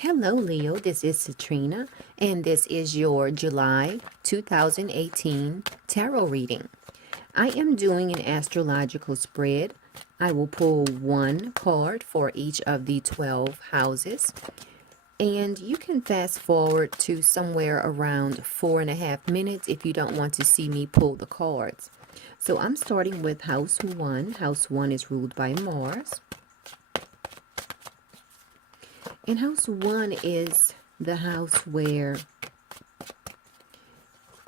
Hello, Leo. This is Citrina, and this is your July 2018 tarot reading. I am doing an astrological spread. I will pull one card for each of the 12 houses, and you can fast forward to somewhere around 4.5 minutes if you don't want to see me pull the cards. So I'm starting with House 1. House 1 is ruled by Mars. And House 1 is the house where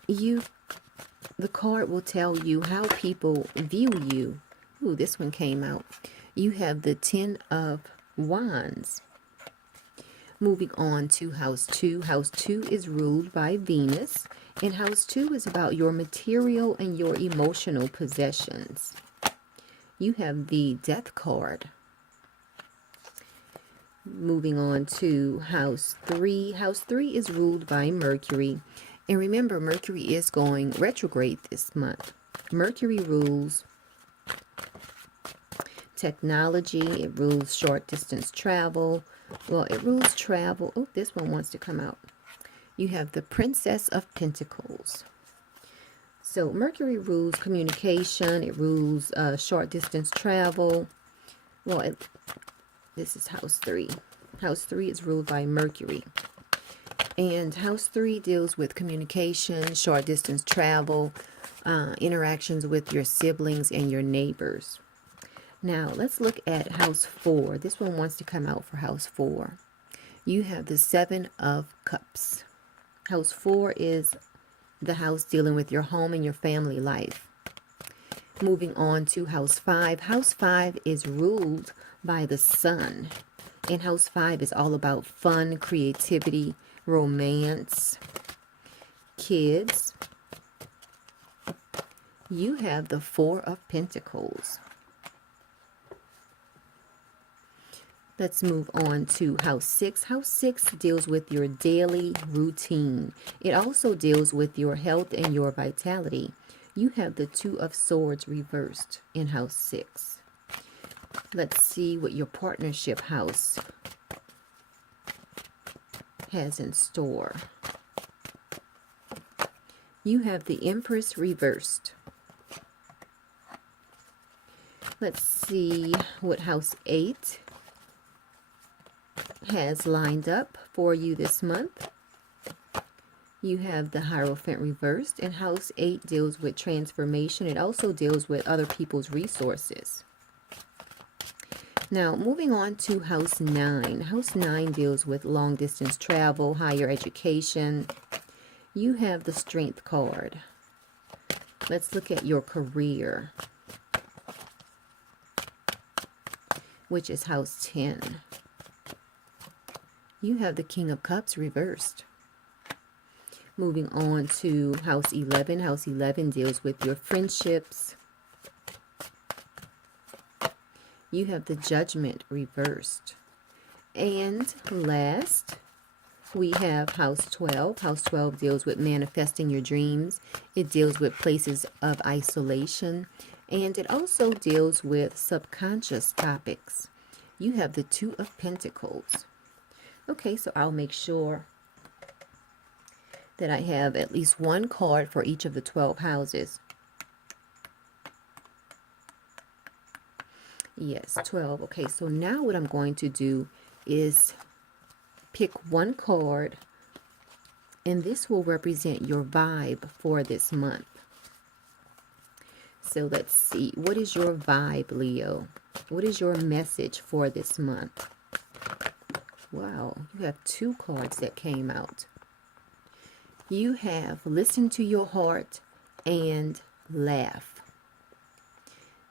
the card will tell you how people view you. Ooh, this one came out. You have the 10 of Wands. Moving on to House 2. House 2 is ruled by Venus. And House 2 is about your material and your emotional possessions. You have the Death card. Moving on to House 3. House 3 is ruled by Mercury. And remember, Mercury is going retrograde this month. Mercury rules technology. It rules short distance travel. Well, it rules travel. Oh, this one wants to come out. You have the Princess of Pentacles. So Mercury rules communication. It rules short distance travel. Well, this is House 3. House 3 is ruled by Mercury. And House 3 deals with communication, short distance travel, interactions with your siblings and your neighbors. Now, let's look at House 4. This one wants to come out for House 4. You have the 7 of Cups. House 4 is the house dealing with your home and your family life. Moving on to House 5. House 5 is ruled by the Sun. And House 5 is all about fun, creativity, romance, kids. You have the 4 of Pentacles. Let's move on to House 6. House 6 deals with your daily routine. It also deals with your health and your vitality. You have the 2 of Swords reversed in House 6. Let's see what your partnership house has in store. You have the Empress reversed. Let's see what House 8 has lined up for you this month. You have the Hierophant reversed, and House 8 deals with transformation. It also deals with other people's resources. Now, moving on to House 9. House 9 deals with long-distance travel, higher education. You have the Strength card. Let's look at your career, which is House 10. You have the King of Cups reversed. Moving on to House 11. House 11 deals with your friendships. You have the Judgment reversed. And last, we have House 12. House 12 deals with manifesting your dreams. It deals with places of isolation. And it also deals with subconscious topics. You have the 2 of Pentacles. Okay, so I'll make sure that I have at least one card for each of the 12 houses. Yes, 12. Okay, so now what I'm going to do is pick one card, and this will represent your vibe for this month. So let's see. What is your vibe, Leo? What is your message for this month? Wow, you have 2 cards that came out. You have Listen to Your Heart and Laugh.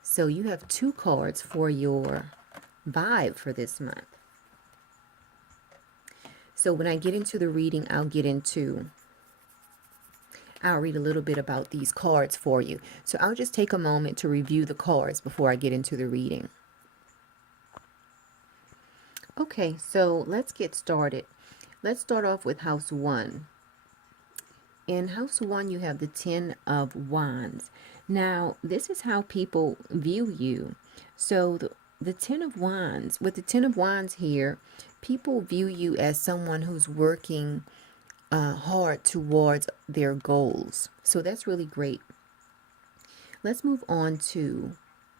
So you have 2 cards for your vibe for this month. So when I get into the reading, I'll read a little bit about these cards for you. So I'll just take a moment to review the cards before I get into the reading. Okay, so let's get started. Let's start off with House 1. In House 1, you have the 10 of Wands. Now, this is how people view you. So the 10 of Wands, with the 10 of Wands here, people view you as someone who's working hard towards their goals. So that's really great. Let's move on to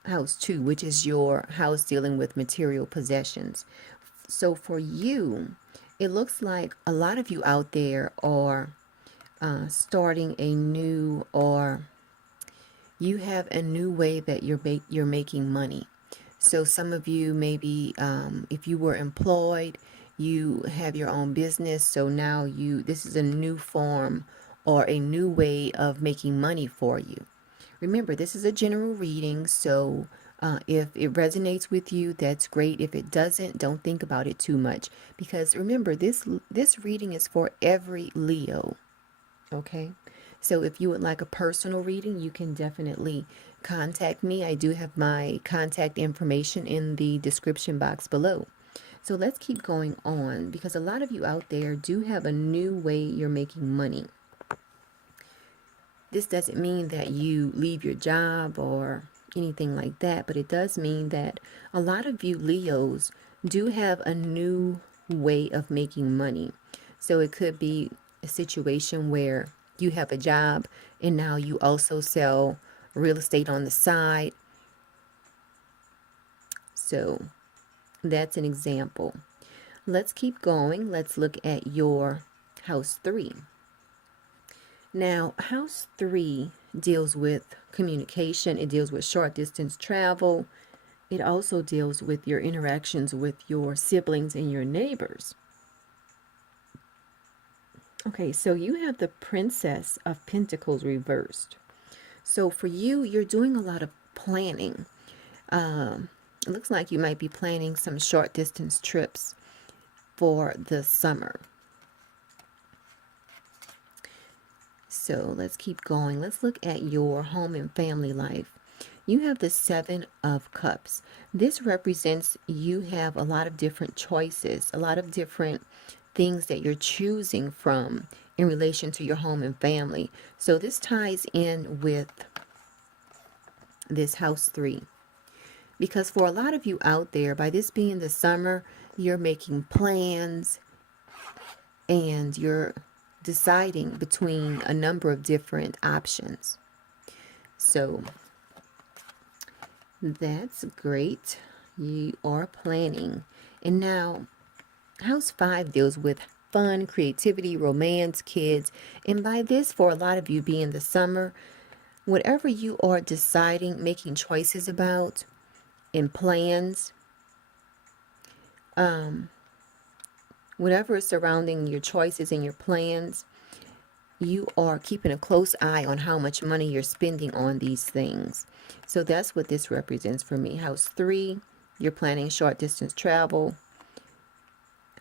house 2, which is your house dealing with material possessions. So for you, it looks like a lot of you out there are starting a new, or you have a new way that you're making money. So some of you maybe, if you were employed, you have your own business. So now this is a new form or a new way of making money for you. Remember, this is a general reading, so if it resonates with you, that's great. If it doesn't, don't think about it too much, because remember, this reading is for every Leo. Okay, so if you would like a personal reading, you can definitely contact me. I do have my contact information in the description box below. So let's keep going on, because a lot of you out there do have a new way you're making money. This doesn't mean that you leave your job or anything like that, but it does mean that a lot of you Leos do have a new way of making money. So it could be a situation where you have a job and now you also sell real estate on the side. So that's an example. Let's keep going. Let's look at your house 3. Now, house 3 deals with communication. It deals with short distance travel. It also deals with your interactions with your siblings and your neighbors. Okay, so you have the Princess of Pentacles reversed. So for you, you're doing a lot of planning. It looks like you might be planning some short distance trips for the summer. So let's keep going. Let's look at your home and family life. You have the 7 of Cups. This represents you have a lot of different choices, a lot of different things that you're choosing from in relation to your home and family. So this ties in with this house 3. Because for a lot of you out there, by this being the summer, you're making plans and you're deciding between a number of different options. So that's great. You are planning. And now house 5 deals with fun, creativity, romance, kids. And by this, for a lot of you being the summer, whatever you are deciding, making choices about in plans, whatever is surrounding your choices and your plans, you are keeping a close eye on how much money you're spending on these things. So that's what this represents for me. House 3, you're planning short distance travel.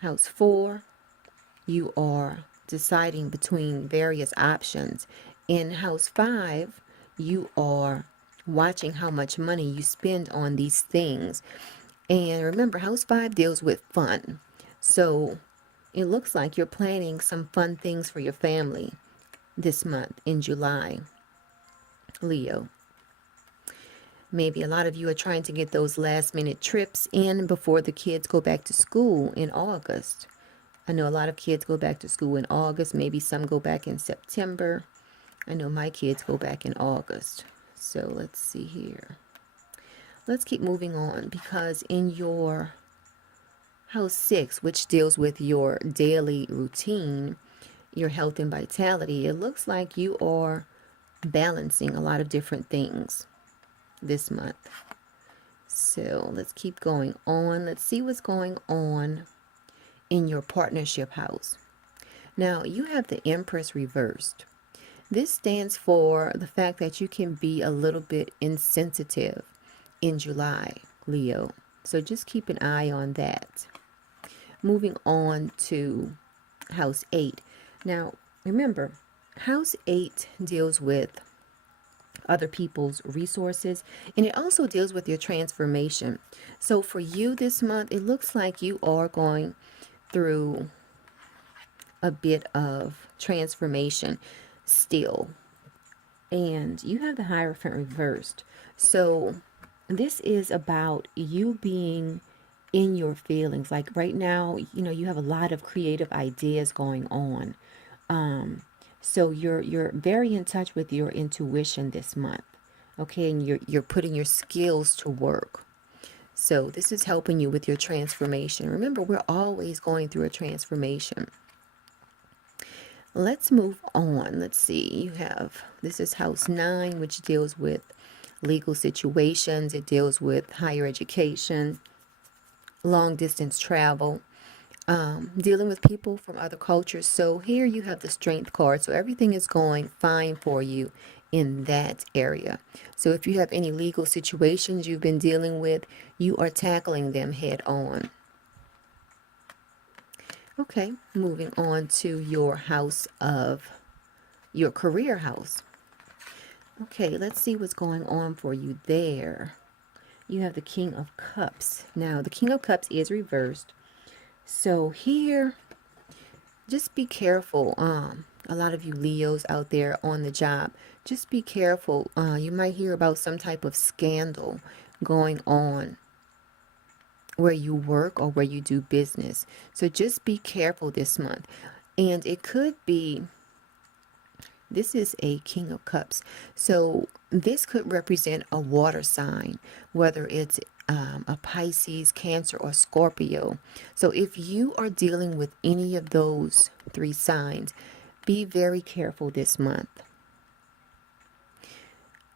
House 4, you are deciding between various options. In house 5, you are watching how much money you spend on these things. And remember, house 5 deals with fun. So it looks like you're planning some fun things for your family this month in July, Leo. Maybe a lot of you are trying to get those last minute trips in before the kids go back to school in August. I know a lot of kids go back to school in August. Maybe some go back in September. I know my kids go back in August. So let's see here. Let's keep moving on, because in your house 6, which deals with your daily routine, your health and vitality, it looks like you are balancing a lot of different things this month. So let's keep going on. Let's see what's going on in your partnership house. Now, you have the Empress reversed. This stands for the fact that you can be a little bit insensitive in July, Leo. So just keep an eye on that. Moving on to house 8. Now, remember, house 8 deals with other people's resources, and it also deals with your transformation. So for you this month, it looks like you are going through a bit of transformation still. And you have the Hierophant reversed. So this is about you being in your feelings. Like right now, you have a lot of creative ideas going on. So you're very in touch with your intuition this month. Okay, and you're putting your skills to work. So this is helping you with your transformation. Remember, we're always going through a transformation. Let's move on. Let's see. This is house 9, which deals with legal situations. It deals with higher education, long distance travel, dealing with people from other cultures. So here you have the strength card. So everything is going fine for you in that area. So if you have any legal situations you've been dealing with, you are tackling them head on. Okay, moving on to your career house. Okay, let's see what's going on for you there. You have the King of Cups. Now, the King of Cups is reversed. So here, just be careful. A lot of you Leos out there on the job, just be careful. You might hear about some type of scandal going on where you work or where you do business. So just be careful this month. And it could be, this is a King of Cups. So this could represent a water sign, whether it's a Pisces, Cancer, or Scorpio. So if you are dealing with any of those 3 signs, be very careful this month.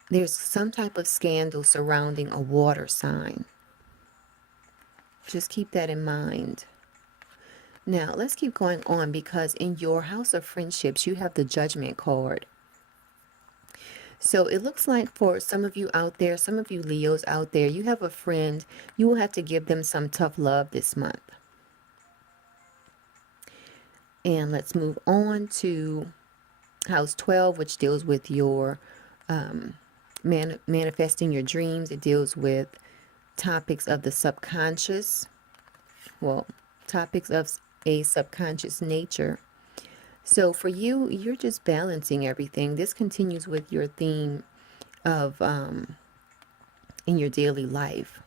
There's some type of scandal surrounding a water sign. Just keep that in mind. Now, let's keep going on, because in your house of friendships, you have the Judgment card. So it looks like for some of you out there, some of you Leos out there, you have a friend, you will have to give them some tough love this month. And let's move on to house 12, which deals with your manifesting your dreams. It deals with topics of the subconscious. Well, topics of a subconscious nature. So for you, you're just balancing everything. This continues with your theme of in your daily life.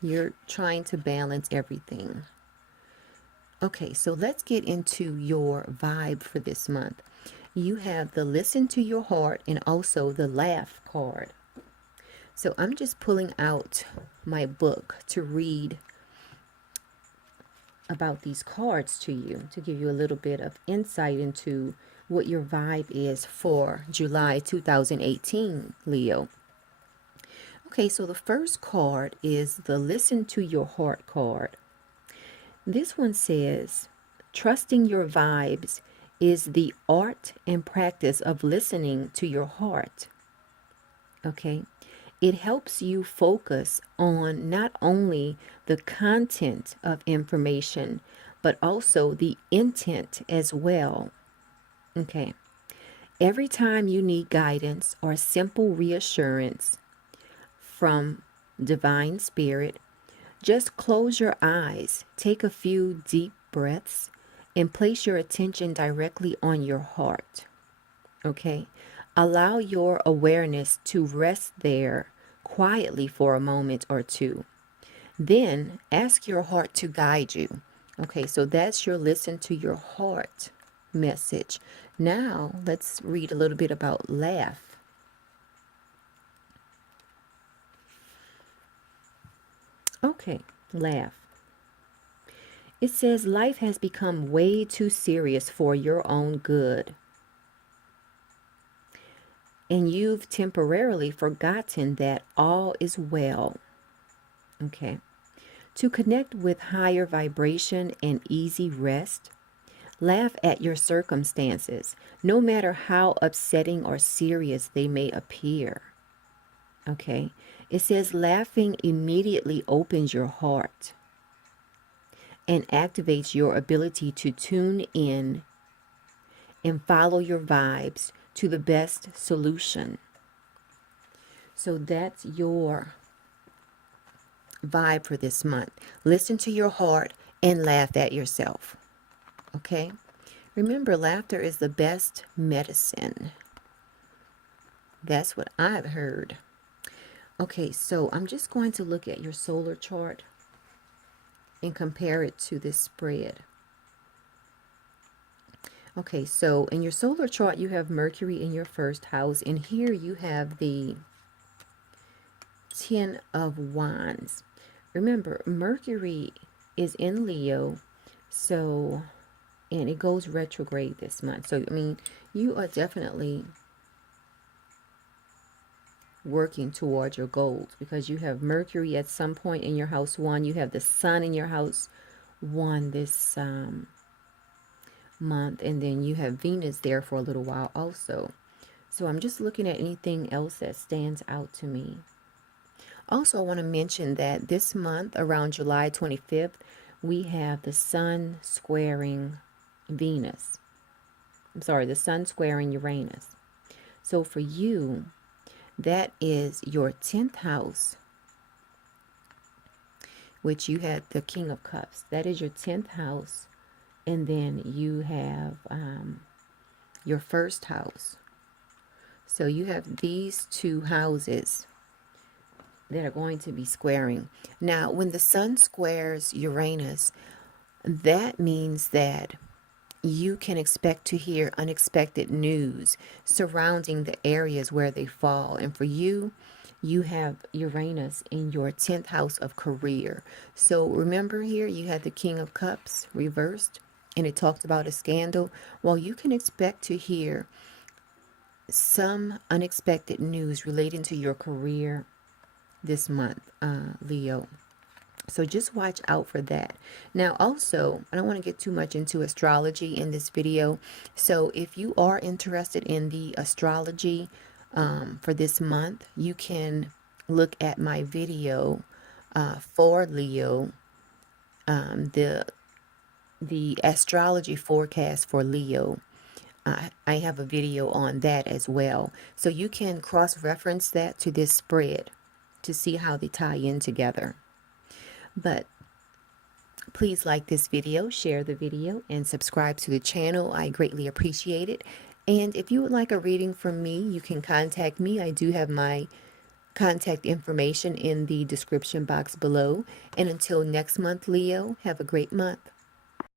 You're trying to balance everything. Okay, so let's get into your vibe for this month. You have the Listen to Your Heart and also the Laugh card. So I'm just pulling out my book to read about these cards to you, to give you a little bit of insight into what your vibe is for July 2018, Leo. Okay, so the first card is the Listen to Your Heart card. This one says, trusting your vibes is the art and practice of listening to your heart. Okay, it helps you focus on not only the content of information, but also the intent as well. Okay, every time you need guidance or simple reassurance from Divine Spirit, just close your eyes, take a few deep breaths, and place your attention directly on your heart. Okay? Allow your awareness to rest there quietly for a moment or two. Then ask your heart to guide you. Okay, so that's your Listen to Your Heart message. Now, let's read a little bit about laugh. Okay, laugh. It says life has become way too serious for your own good. And you've temporarily forgotten that all is well. Okay. To connect with higher vibration and easy rest, laugh at your circumstances, no matter how upsetting or serious they may appear. Okay. It says laughing immediately opens your heart and activates your ability to tune in and follow your vibes to the best solution. So that's your vibe for this month. Listen to your heart and laugh at yourself. Okay? Remember, laughter is the best medicine. That's what I've heard. Okay, so I'm just going to look at your solar chart. and compare it to this spread. Okay, so in your solar chart, you have Mercury in your first house, and here you have the Ten of Wands. Remember, Mercury is in Leo, so, and it goes retrograde this month. So, I mean, you are definitely working towards your goals because you have Mercury at some point in your house 1. You have the Sun in your house 1 this month, and then you have Venus there for a little while also. So I'm just looking at anything else that stands out to me. Also, I want to mention that this month, around July 25th, we have the Sun squaring Venus. I'm sorry, the Sun squaring Uranus. So for you, that is your 10th house, which you had the King of Cups. That is your 10th house. And then you have your first house. So you have these two houses that are going to be squaring. Now, when the Sun squares Uranus, that means that you can expect to hear unexpected news surrounding the areas where they fall. And for you, you have Uranus in your 10th house of career. So remember here, you had the King of Cups reversed, and it talked about a scandal. Well, you can expect to hear some unexpected news relating to your career this month, Leo. So just watch out for that. Now also, I don't want to get too much into astrology in this video. So if you are interested in the astrology for this month, you can look at my video for Leo, the astrology forecast for Leo. I have a video on that as well. So you can cross-reference that to this spread to see how they tie in together. But please like this video, share the video, and subscribe to the channel. I greatly appreciate it. And if you would like a reading from me, you can contact me. I do have my contact information in the description box below. And until next month, Leo, have a great month.